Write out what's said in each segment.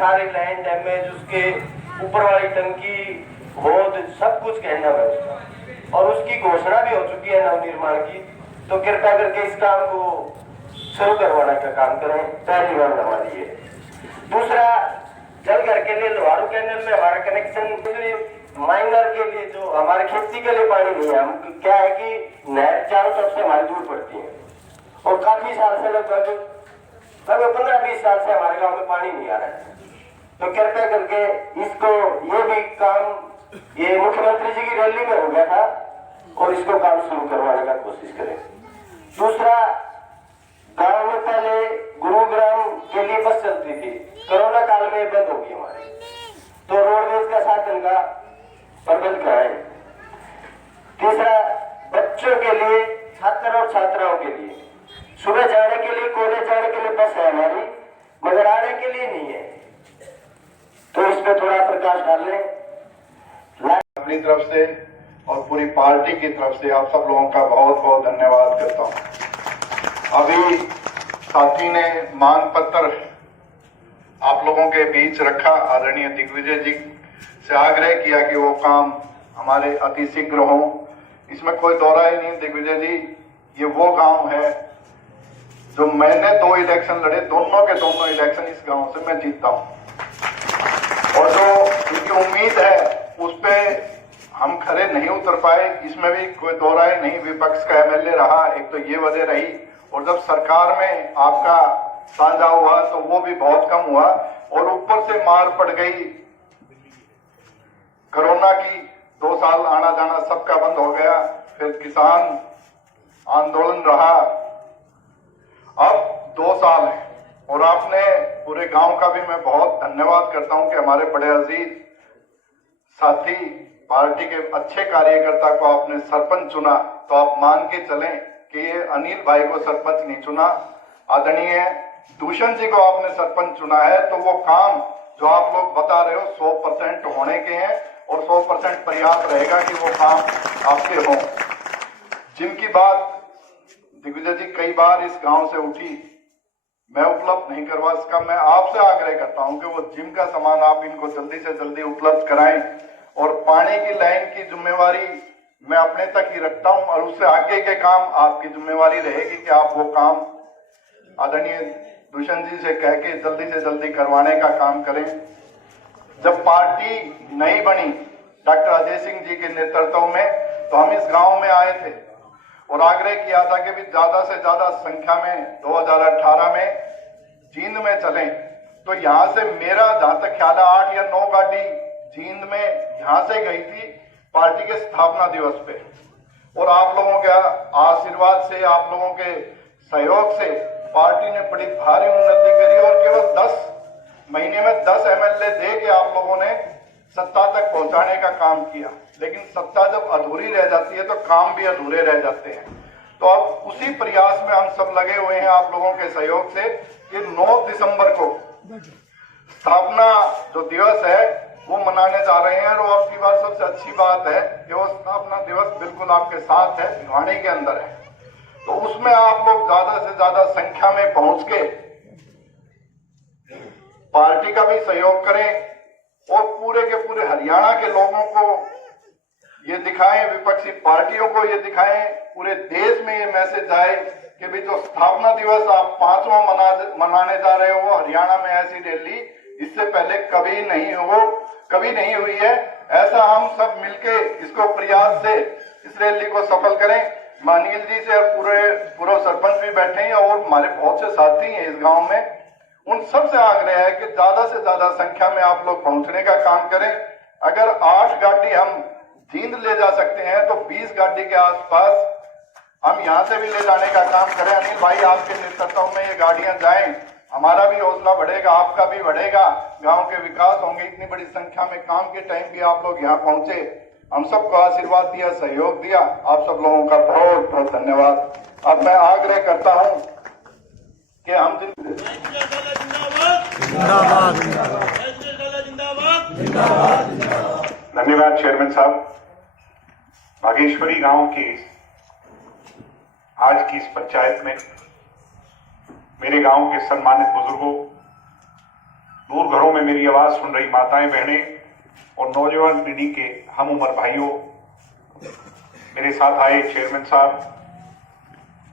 सारी line damage, उसके ऊपर वाली टंकी होद सब कुछ कहना है उसका, और उसकी घोषणा भी हो चुकी है नवनिर्माण की। तो कृपया करके इस काम को शुरू करवाने का काम करें, पहली बात हमारी है। दूसरा, जल घर के लिए लोहारू कैनल में हमारा कनेक्शन माइनर के लिए जो हमारे खेती के लिए पानी नहीं है। हम क्या है कि नहर चारों तरफ से हमारी दूर पड़ती है और काफी साल से लगभग 15-20 साल से हमारे गांव में पानी नहीं आ रहा है। तो कृपया करके इसको, ये भी काम ये मुख्यमंत्री जी की रैली में हो गया था और इसको काम शुरू करवाने का कोशिश करें। दूसरा, गांव में पहले गुरुग्राम के लिए बस चलती थी, कोरोना काल में बंद होगी हमारी, तो रोडवेज का साधन का प्रबंध कराएं। तीसरा, बच्चों के लिए, छात्र और छात्राओं के लिए सुबह जाने के लिए, कॉलेज जाने के लिए बस है हमारी, मगर आने के लिए नहीं है, तो इस पर थोड़ा प्रकाश डाल लें। अपनी तरफ से और पूरी पार्टी की तरफ से आप सब लोगों का बहुत बहुत धन्यवाद करता हूं। अभी साथी ने मांग पत्र आप लोगों के बीच रखा, आदरणीय दिग्विजय जी से आग्रह किया कि वो काम हमारे अति शीघ्र हो। इसमें कोई दौरा ही नहीं दिग्विजय जी, ये वो गांव है जो मैंने 2 इलेक्शन लड़े, दोनों के दोनों इलेक्शन इस गांव से मैं जीतता हूं, और जो इनकी उम्मीद है उस पे हम खरे नहीं उतर पाए, इसमें भी कोई दो राय नहीं। विपक्ष का एमएलए रहा, एक तो ये वजह रही, और जब सरकार में आपका साझा हुआ तो वो भी बहुत कम हुआ, और ऊपर से मार पड़ गई कोरोना की। 2 साल आना जाना सबका बंद हो गया, फिर किसान आंदोलन रहा, अब 2 साल है, और आपने पूरे गांव का भी मैं बहुत धन्यवाद करता हूं कि हमारे बड़े अजीज साथी पार्टी के अच्छे कार्यकर्ता को आपने सरपंच चुना। तो आप मान के चलें कि ये अनिल भाई को सरपंच नहीं चुना, आदरणीय दूषण जी को आपने सरपंच चुना है। तो वो काम जो आप लोग बता रहे हो 100% होने के हैं, और 100% प्रयास रहेगा कि वो काम आपके हों। जिनकी बात दिग्विजय जी कई बार इस गांव से उठी, मैं उपलब्ध नहीं करवा सका, मैं आपसे आग्रह करता हूं कि वो जिम का सामान आप इनको जल्दी से जल्दी उपलब्ध कराएं, और पानी की लाइन की जिम्मेवारी मैं अपने तक ही रखता हूं, और उससे आगे के काम आपकी जिम्मेवारी रहेगी कि आप वो काम आदरणीय दूषण जी से कह के जल्दी से जल्दी करवाने का काम करें। जब पार्टी नई बनी डॉक्टर अजय सिंह जी के नेतृत्व में, तो हम इस गांव में आए थे और आग्रह किया था कि भी ज्यादा से ज्यादा संख्या में 2018 में जींद में चलें। तो यहां से मेरा जहां तक ख्याल है 8 या 9 गाड़ी जींद में यहां से गई थी पार्टी के स्थापना दिवस पे, और आप लोगों के आशीर्वाद से, आप लोगों के सहयोग से पार्टी ने बड़ी भारी उन्नति करी, और केवल 10 महीने में 10 एमएलए दे के आप लोगों ने सत्ता तक पहुंचाने का काम किया। लेकिन सत्ता जब अधूरी रह जाती है तो काम भी अधूरे रह जाते हैं। तो अब उसी प्रयास में हम सब लगे हुए हैं आप लोगों के सहयोग से कि 9 दिसंबर को स्थापना जो दिवस है वो मनाने जा रहे हैं। और अब की बार सबसे अच्छी बात है कि वो स्थापना दिवस बिल्कुल आपके साथ है, भिवानी के अंदर है। तो उसमें आप लोग ज्यादा से ज्यादा संख्या में पहुंच के पार्टी का भी सहयोग करें, और पूरे के पूरे हरियाणा के लोगों को ये दिखाएं, विपक्षी पार्टियों को ये दिखाएं, पूरे देश में ये मैसेज जाए कि भी जो स्थापना दिवस आप 5वां मनाने जा रहे हो, वो हरियाणा में ऐसी रैली इससे पहले कभी नहीं हुई है। ऐसा हम सब मिलके इसको प्रयास से इस रैली को सफल करें। अनिल जी से पूरे सरपंच भी बैठे हैं, और हमारे बहुत से साथी हैं इस गांव में, उन सबसे आग्रह है कि ज्यादा से ज्यादा संख्या में आप लोग पहुंचने का काम करें। अगर 8 गाड़ी हम जींद ले जा सकते हैं तो 20 गाड़ी के आसपास हम यहां से भी ले जाने का काम करें। अनिल भाई आपके नेतृत्व में ये गाड़ियां जाएं, हमारा भी हौसला बढ़ेगा, आपका भी बढ़ेगा, गांव के विकास होंगे। इतनी बड़ी संख्या में काम के टाइम भी आप लोग यहाँ पहुंचे, हम सबको आशीर्वाद दिया, सहयोग दिया, आप सब लोगों का बहुत बहुत धन्यवाद। अब मैं आग्रह करता हूं कि हम धन्यवाद चेयरमैन साहब। बागेश्वरी गांव की आज की इस पंचायत में मेरे गांव के सम्मानित बुजुर्गों, दूर घरों में मेरी आवाज सुन रही माताएं बहनें और नौजवान पीढ़ी के हम उम्र भाइयों, मेरे साथ आए चेयरमैन साहब,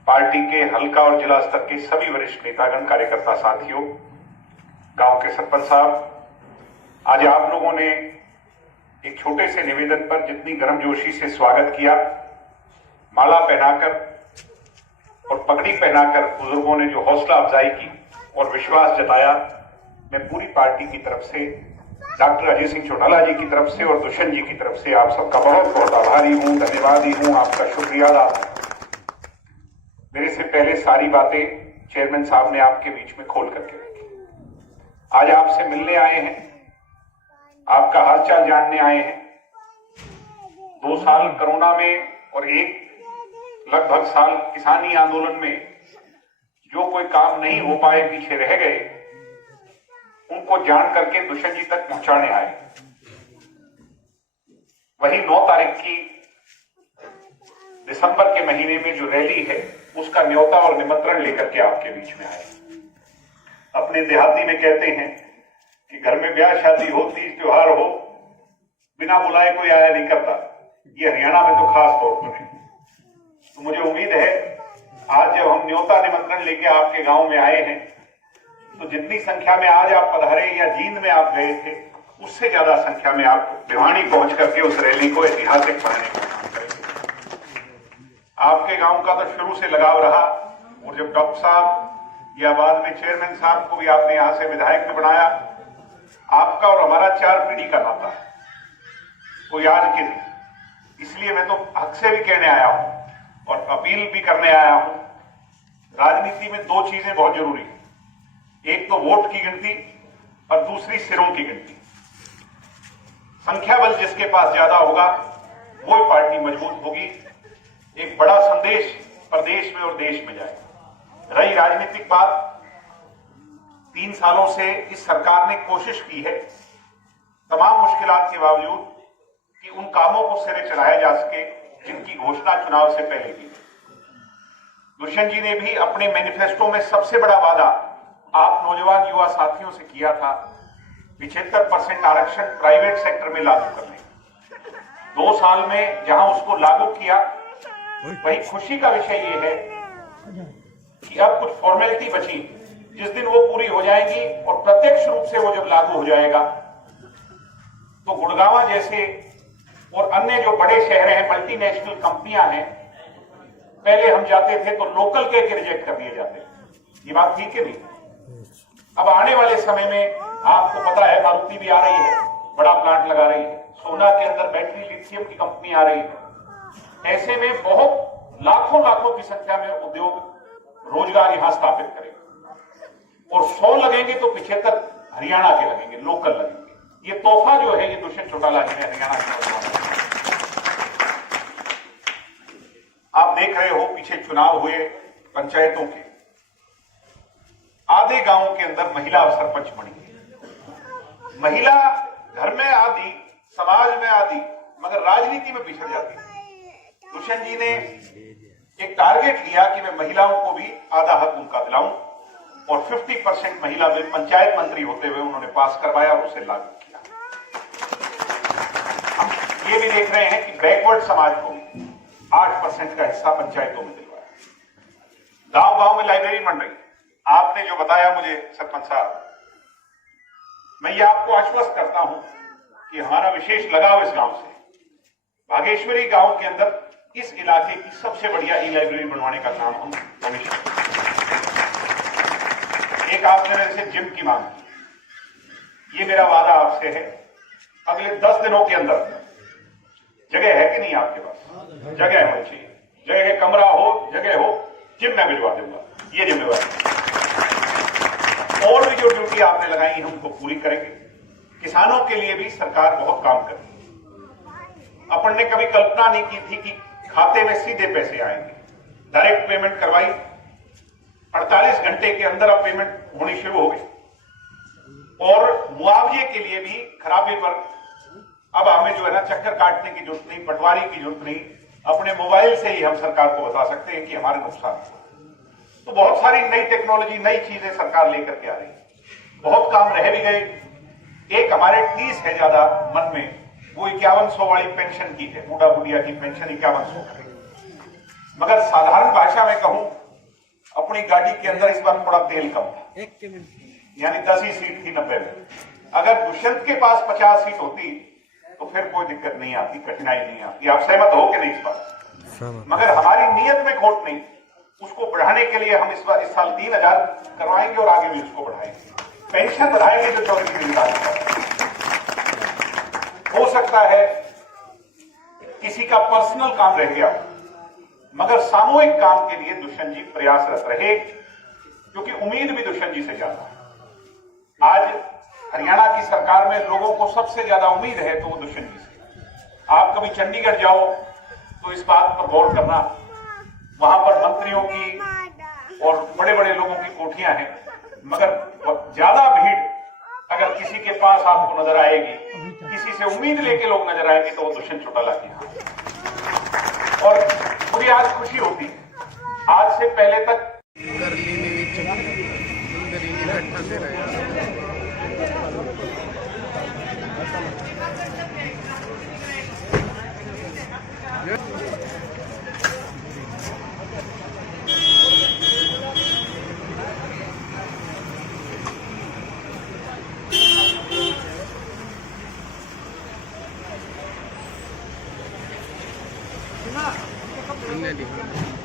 पार्टी के हल्का और जिला स्तर के सभी वरिष्ठ नेतागण, कार्यकर्ता साथियों, गांव के सरपंच साहब, आज आप लोगों ने एक छोटे से निवेदन पर जितनी गर्मजोशी से स्वागत किया, माला पहनाकर और पगड़ी पहनाकर बुजुर्गों ने जो हौसला अफजाई की और विश्वास जताया, मैं पूरी पार्टी की तरफ से, डॉक्टर अजय सिंह चौटाला जी की तरफ से और दुष्यंत जी की तरफ से आप सबका बहुत बहुत आभारी हूं, धन्यवादी हूं, आपका शुक्रिया अदा। मेरे से पहले सारी बातें चेयरमैन साहब ने आपके बीच में खोल करके रखी। आज आपसे मिलने आए हैं, आपका हालचाल जानने आए हैं। 2 साल कोरोना में और एक लगभग साल किसानी आंदोलन में जो कोई काम नहीं हो पाए, पीछे रह गए, उनको जान करके दुष्यंत जी तक पहुंचाने आए। वही 9 तारीख की दिसंबर के महीने में जो रैली है, उसका न्योता और निमंत्रण लेकर के आपके बीच में आए। अपने देहाती में कहते हैं कि घर में ब्याह शादी हो, तीज त्योहार हो, बिना बुलाए कोई आया नहीं करता। ये हरियाणा में तो खास तौर पर है। तो मुझे उम्मीद है आज जब हम न्योता निमंत्रण लेके आपके गांव में आए हैं, तो जितनी संख्या में आज आप पधारे या जींद में आप गए थे, उससे ज्यादा संख्या में आप भिवानी पहुंच करके उस रैली को ऐतिहासिक बनाने का काम करेंगे। आपके गांव का तो शुरू से लगाव रहा, और जब डॉक्टर साहब या बाद में चेयरमैन साहब को भी आपने यहां से विधायक में बनाया, आपका और हमारा 4 पीढ़ी का नाता है, कोई आज के नहीं। इसलिए मैं तो हक से भी कहने आया हूं और अपील भी करने आया हूं, राजनीति में 2 चीजें बहुत जरूरी है, एक तो वोट की गिनती और दूसरी सिरों की गिनती। संख्या बल जिसके पास ज्यादा होगा वो पार्टी मजबूत होगी, एक बड़ा संदेश प्रदेश में और देश में जाएगा। रही राजनीतिक बात, 3 सालों से इस सरकार ने कोशिश की है तमाम मुश्किलात के बावजूद कि उन कामों को सिरे चढ़ाया जा सके जिनकी घोषणा चुनाव से पहले की। दुष्यंत जी ने भी अपने मैनिफेस्टो में सबसे बड़ा वादा आप नौजवान युवा साथियों से किया था, 75% आरक्षण प्राइवेट सेक्टर में लागू करने। 2 साल में जहां उसको लागू किया, वही खुशी का विषय ये है कि अब कुछ फॉर्मेलिटी बची, जिस दिन वो पूरी हो जाएगी और प्रत्यक्ष रूप से वो जब लागू हो जाएगा, तो गुड़गांव जैसे और अन्य जो बड़े शहर हैं, मल्टीनेशनल कंपनियां हैं, पहले हम जाते थे तो लोकल के रिजेक्ट कर दिए जाते। ये बात ठीक है नहीं। अब आने वाले समय में आपको पता है, मारुति भी आ रही है, बड़ा प्लांट लगा रही है, सोना के अंदर बैटरी लिथियम की कंपनी आ रही है। ऐसे में बहुत लाखों की संख्या में उद्योग रोजगार यहां स्थापित करेंगे, और 100 लगेंगे तो 75 हरियाणा के लगेंगे, लोकल लगेंगे। ये तोहफा जो है, ये दुष्यंत चौटाला जी ने हरियाणा के आप देख रहे हो, पीछे चुनाव हुए पंचायतों के, आधे गांवों के अंदर महिला सरपंच बनी। महिला घर में आधी, समाज में आधी, मगर राजनीति में पिछड़ जाती। दुष्यंत जी ने एक टारगेट लिया कि मैं महिलाओं को भी आधा हक उनका दिलाऊं, और 50% महिला बिल पंचायत मंत्री होते हुए उन्होंने पास करवाया और उसे लागू किया। हम ये भी देख रहे हैं कि बैकवर्ड समाज को 8% का हिस्सा पंचायतों में दिलवाया। गांव-गांव में लाइब्रेरी बन रही है। आपने जो बताया मुझे सरपंच साहब, मैं ये आपको आश्वस्त करता हूं कि हमारा विशेष लगाव इस गांव से। बागेश्वरी गांव के अंदर इस इलाके की सबसे बढ़िया ई-लाइब्रेरी बनवाने का काम हम भविष्य में। एक आपने मेरे से जिम की मांग की, ये मेरा वादा आपसे है, अगले 10 दिनों के अंदर जगह है कि नहीं आपके पास? जगह होनी चाहिए, जगह के कमरा हो, जगह हो, जिम में भिजवा दूंगा, ये जिम्मेवारी। और भी जो ड्यूटी आपने लगाई है उनको पूरी करेंगे। किसानों के लिए भी सरकार बहुत काम करेगी। अपन ने कभी कल्पना नहीं की थी कि खाते में सीधे पैसे आएंगे। डायरेक्ट पेमेंट करवाई, 48 घंटे के अंदर अब पेमेंट होनी शुरू हो गई। और मुआवजे के लिए भी खराबे पर अब हमें जो है ना चक्कर काटने की जरूरत नहीं, पटवारी की जरूरत नहीं, अपने मोबाइल से ही हम सरकार को बता सकते हैं कि हमारे नुकसान। तो बहुत सारी नई टेक्नोलॉजी, नई चीजें सरकार लेकर के आ रही है। बहुत काम रह भी गए। एक हमारे 30 है ज्यादा मन में, वो 5100 वाली पेंशन की है, बूढ़ा बुढ़िया की पेंशन 5100 है। मगर साधारण भाषा में कहूं, अपनी गाड़ी के अंदर इस बार थोड़ा तेल कम था, यानी 10 ही सीट थी 90 में। अगर दुष्यंत के पास 50 सीट होती तो फिर कोई दिक्कत नहीं आती, कठिनाई नहीं आती। आप सहमत हो कि नहीं इस बात? मगर हमारी नीयत में खोट नहीं, उसको बढ़ाने के लिए हम इस साल 3000 करवाएंगे और आगे भी उसको बढ़ाएंगे। पेंशन बढ़ाएंगे जो चौधरी जिम्मेदारी हो सकता है किसी का पर्सनल काम रह गया, मगर सामूहिक काम के लिए दुष्यंत जी प्रयासरत रहे, क्योंकि उम्मीद भी दुष्यंत जी से ज्यादा है। आज हरियाणा की सरकार में लोगों को सबसे ज्यादा उम्मीद है तो वो दुष्यंत जी से। आप कभी चंडीगढ़ जाओ तो इस बात पर गौर करना, वहां पर मंत्रियों की और बड़े बड़े लोगों की कोठियां हैं, मगर ज्यादा भीड़ अगर किसी के पास आपको नजर आएगी, किसी से उम्मीद लेके लोग नजर आएंगे तो वो दुष्यंत चौटाला की है। और मुझे आज खुशी होती है, आज से पहले तक नहीं